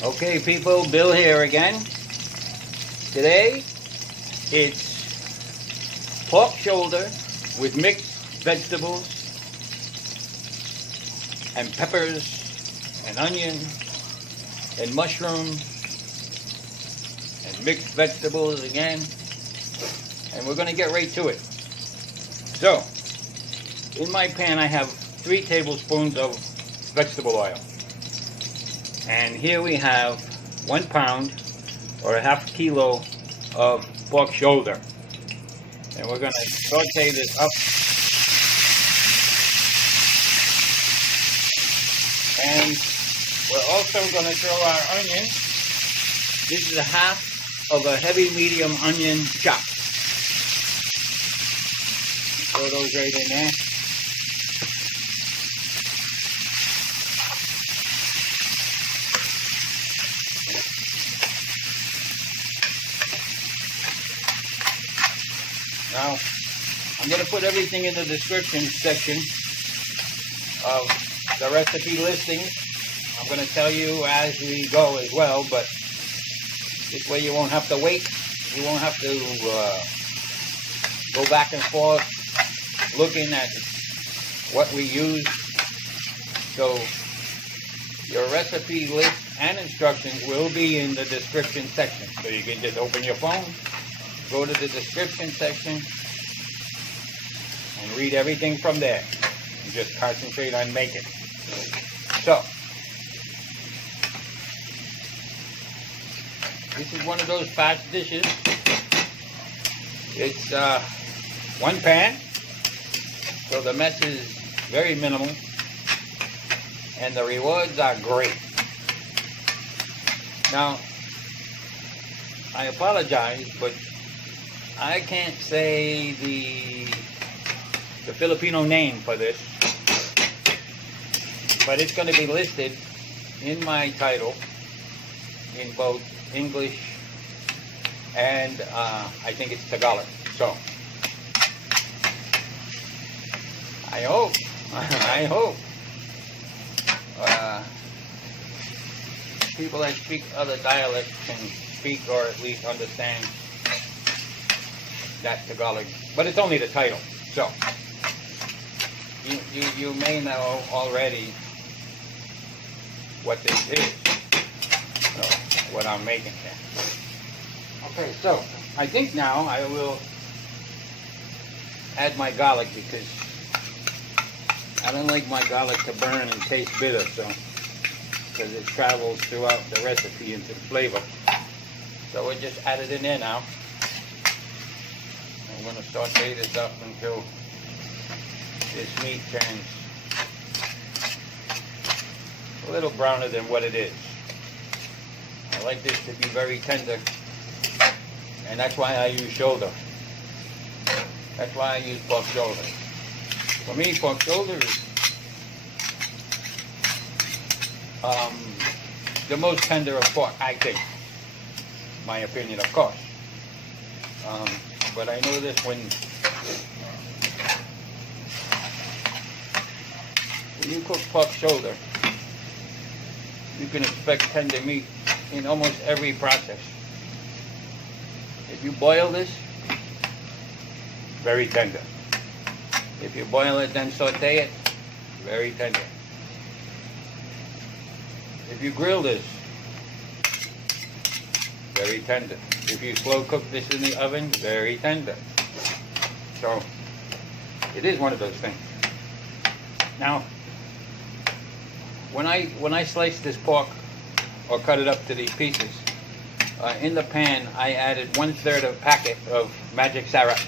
Okay, people, Bill here again. Today, it's pork shoulder with mixed vegetables and peppers and onion and mushrooms and mixed vegetables again. And we're going to get right to it. So, in my pan I have 3 tablespoons of vegetable oil. And here we have 1 pound or a half kilo of pork shoulder. And we're going to saute this up. And we're also going to throw our onion. This is a half of a heavy medium onion chop. Throw those right in there. Now, I'm going to put everything in the description section of the recipe listings. I'm going to tell you as we go as well, but this way you won't have to wait. You won't have to go back and forth looking at what we use. So your recipe list and instructions will be in the description section. So you can just open your phone, go to the description section, and read everything from there. And just concentrate on making. So, this is one of those fast dishes. It's 1 pan, so the mess is very minimal, and the rewards are great. Now, I apologize, but I can't say the Filipino name for this, but it's going to be listed in my title in both English and I think it's Tagalog. So I hope people that speak other dialects can speak or at least understand that Tagalog, but it's only the title. So you may know already what this is, so what I'm making here. Okay, so I think now I will add my garlic because I don't like my garlic to burn and taste bitter, so because it travels throughout the recipe into the flavor. So we'll just add it in there now. I'm going to saute this up until this meat turns a little browner than what it is. I like this to be very tender, and that's why I use shoulder. That's why I use pork shoulder. For me, pork shoulder is the most tender of pork, I think. My opinion, of course. But I know this when you cook pork shoulder, you can expect tender meat in almost every process. If you boil this, very tender. If you boil it then saute it, very tender. If you grill this, very tender. If you slow cook this in the oven, very tender. So it is one of those things. Now, when I slice this pork or cut it up to these pieces, in the pan I added 1/3 of a packet of magic syrup.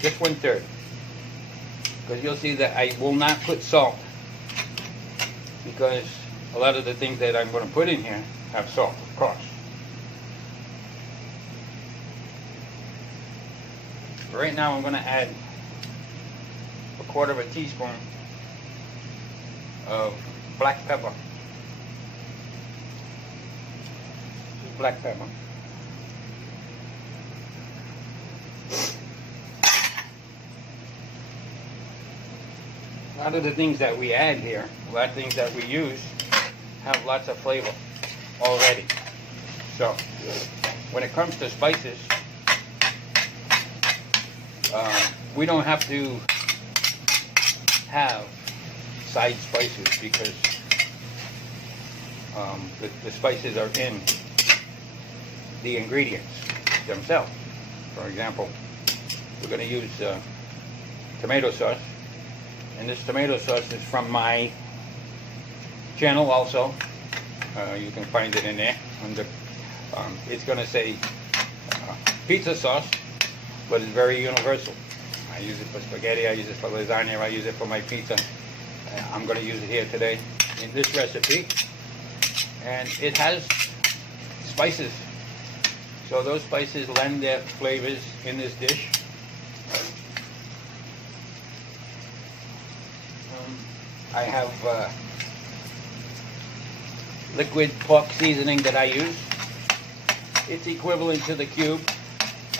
Just 1/3, because you'll see that I will not put salt, because a lot of the things that I'm going to put in here have salt, of course. Right now I'm going to add 1/4 teaspoon of black pepper. Black pepper. A lot of the things that we add here, a lot of things that we use, have lots of flavor already. So when it comes to spices, we don't have to have side spices because the spices are in the ingredients themselves. For example, we're going to use tomato sauce, and this tomato sauce is from my channel also. You can find it in there under it's going to say pizza sauce, but it's very universal. I use it for spaghetti, I use it for lasagna, I use it for my pizza. I'm going to use it here today in this recipe, and it has spices, so those spices lend their flavors in this dish. I have liquid pork seasoning that I use. It's equivalent to the cube.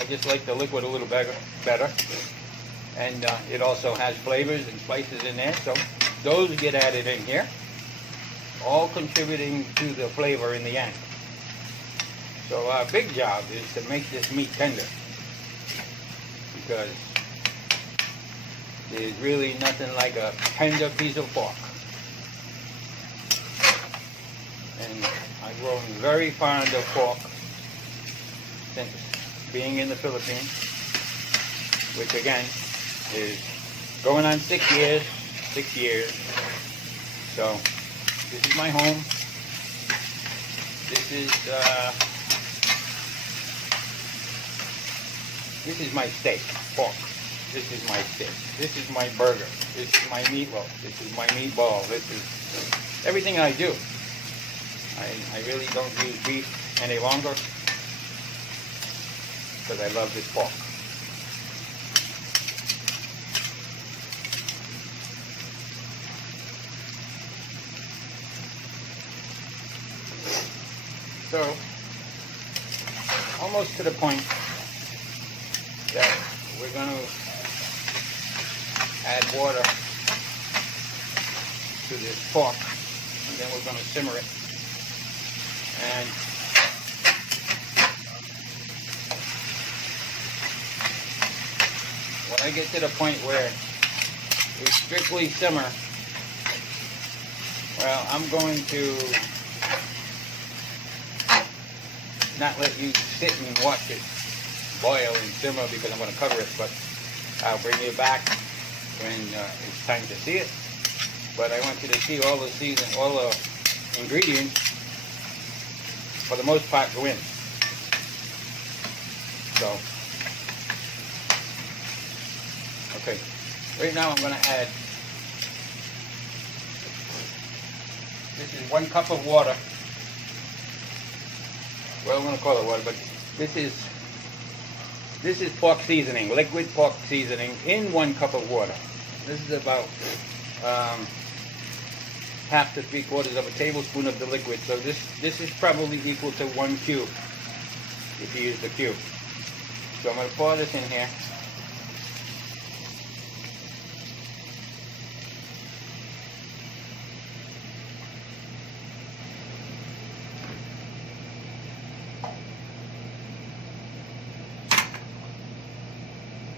I just like the liquid a little better. And it also has flavors and spices in there, so those get added in here, all contributing to the flavor in the end. So our big job is to make this meat tender, because there's really nothing like a tender piece of pork. And I've grown very fond of pork since being in the Philippines, which again is going on 6 years. So this is my home. This is my steak, pork. This is my steak. This is my burger. This is my meatloaf. This is my meatball. This is everything I do. I really don't use beef any longer because I love this pork. So, almost to the point that we're going to add water to this pork, and then we're going to simmer it. And when I get to the point where we strictly simmer, well, I'm going to not let you sit and watch it boil and simmer because I'm going to cover it, but I'll bring you back when it's time to see it. But I want you to see all the ingredients, for the most part, go in. So, okay, right now I'm going to add, this is 1 cup of water. Well, I'm going to call it water, but this is pork seasoning, liquid pork seasoning in 1 cup of water. This is about 1/2 to 3/4 of a tablespoon of the liquid. So this is probably equal to 1 cube if you use the cube. So I'm going to pour this in here.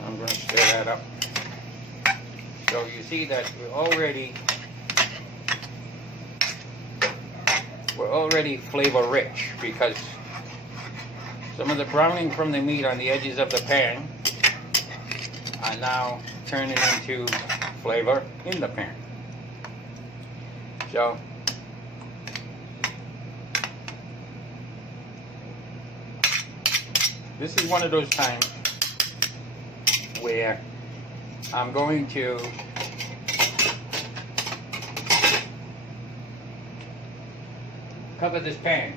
I'm going to stir that up. So you see that we're already flavor rich, because some of the browning from the meat on the edges of the pan are now turning into flavor in the pan. So this is one of those times where I'm going to cover this pan.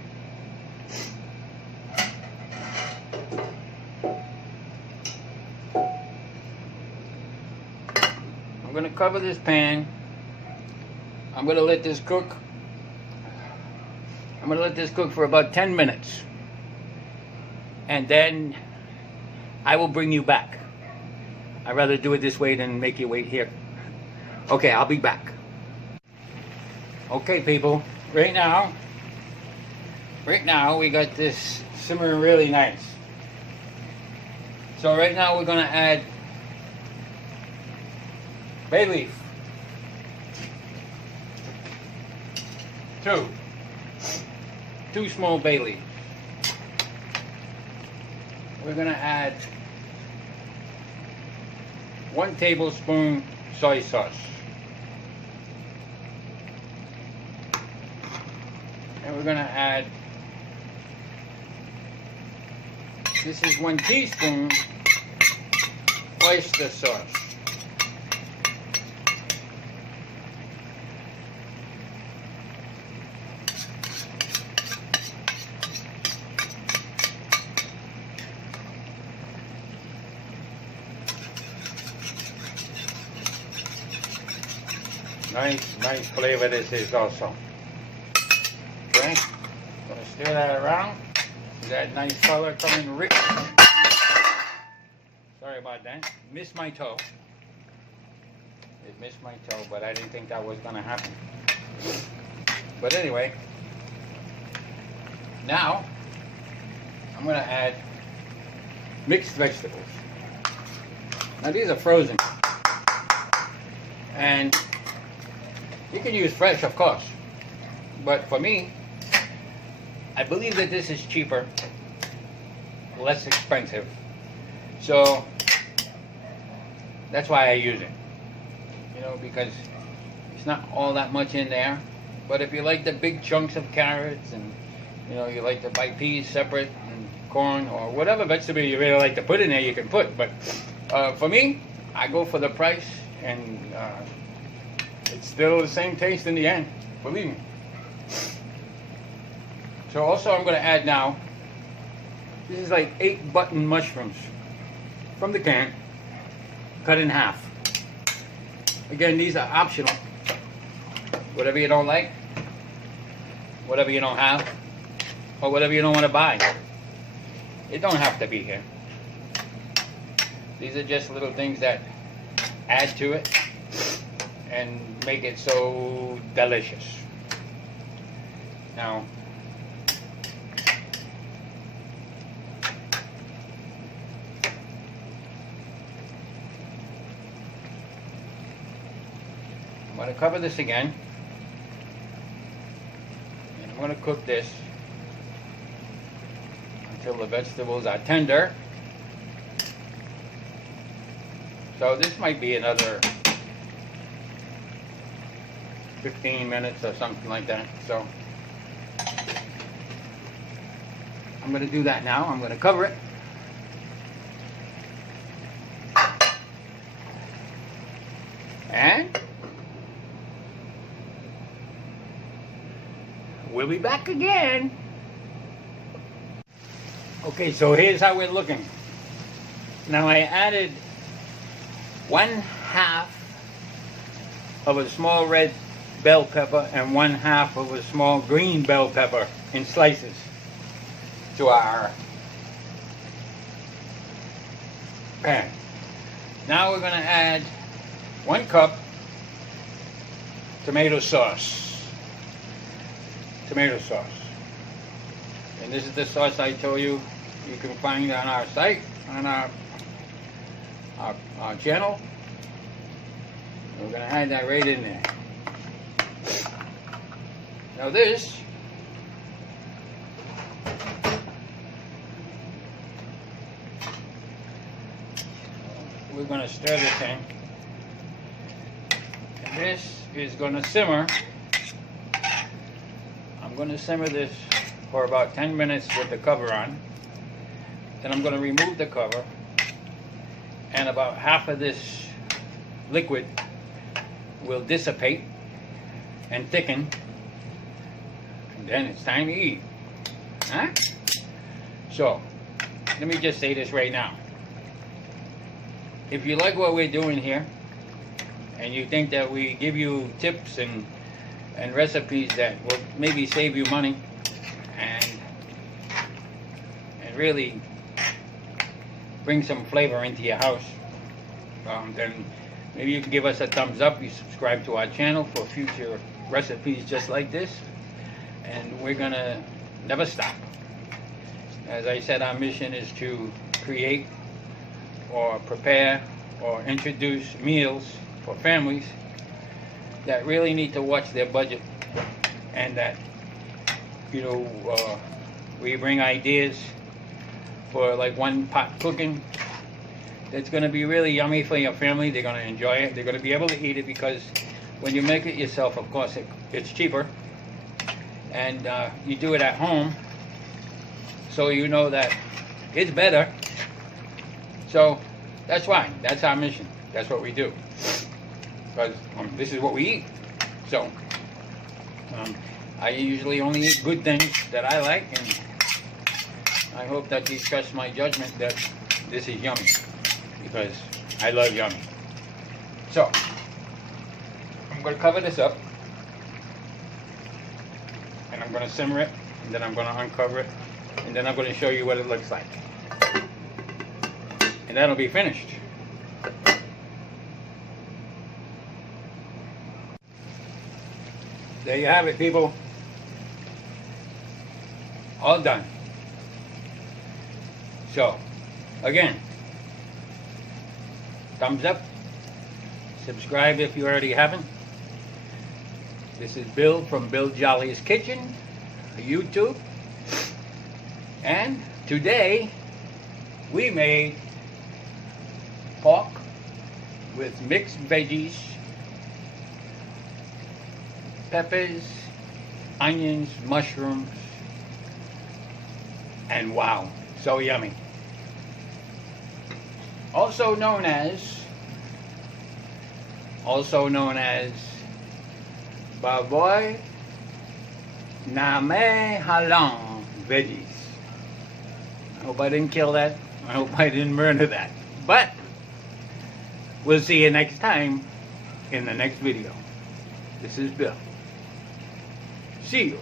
I'm going to cover this pan. I'm going to let this cook. I'm going to let this cook for about 10 minutes. And then I will bring you back. I'd rather do it this way than make you wait here. Okay, I'll be back. Okay, people, right now we got this simmering really nice. So right now we're going to add bay leaf. Two small bay leaves. We're going to add 1 tablespoon soy sauce. And we're going to add, this is 1 teaspoon oyster sauce. Nice flavor this is also. Okay, gonna stir that around. See that nice color coming rich. Sorry about that. Missed my toe. It missed my toe, but I didn't think that was gonna happen. But anyway, now I'm gonna add mixed vegetables. Now these are frozen, and you can use fresh, of course, but for me, I believe that this is cheaper, less expensive, so that's why I use it, you know, because it's not all that much in there. But if you like the big chunks of carrots, and you know, you like to buy peas separate, and corn, or whatever vegetable you really like to put in there, you can put. But for me, I go for the price, and it's still the same taste in the end, believe me. So also I'm going to add now, this is like 8 button mushrooms from the can, cut in half. Again, these are optional. Whatever you don't like, whatever you don't have, or whatever you don't want to buy. It don't have to be here. These are just little things that add to it and make it so delicious. Now, I'm going to cover this again, and I'm going to cook this until the vegetables are tender. So this might be another 15 minutes or something like that. So I'm going to do that now. I'm going to cover it. And we'll be back again. Okay, so here's how we're looking. Now I added 1/2 of a small red bell pepper and 1/2 of a small green bell pepper in slices to our pan. Now we're going to add 1 cup tomato sauce. And this is the sauce I told you can find on our site, on our channel. We're going to add that right in there. Now this we're going to stir this in, and this is going to simmer. I'm going to simmer this for about 10 minutes with the cover on. Then I'm going to remove the cover, and about half of this liquid will dissipate and thicken, and then it's time to eat. Huh? So let me just say this right now. If you like what we're doing here, and you think that we give you tips and recipes that will maybe save you money and really bring some flavor into your house, then maybe you can give us a thumbs up. You subscribe to our channel for future recipes just like this. and we're gonna never stop. As I said, our mission is to create or prepare or introduce meals for families that really need to watch their budget, and that, you know, we bring ideas for like one pot cooking that's going to be really yummy for your family. They're going to enjoy it. They're going to be able to eat it, because when you make it yourself, of course, it's cheaper, and you do it at home, so you know that it's better. So that's why. That's our mission. That's what we do, because this is what we eat. So I usually only eat good things that I like, and I hope that you trust my judgment that this is yummy, because I love yummy. So I'm going to cover this up, and I'm going to simmer it, and then I'm going to uncover it, and then I'm going to show you what it looks like, and that'll be finished. There you have it, people. All done. So, again, thumbs up, subscribe if you already haven't. This is Bill from Bill Jolly's Kitchen, YouTube, and today we made pork with mixed veggies, peppers, onions, mushrooms, and wow, so yummy. Also known as Baboy Name Halang veggies. I hope I didn't kill that. I hope I didn't murder that. But we'll see you next time in the next video. This is Bill. See you.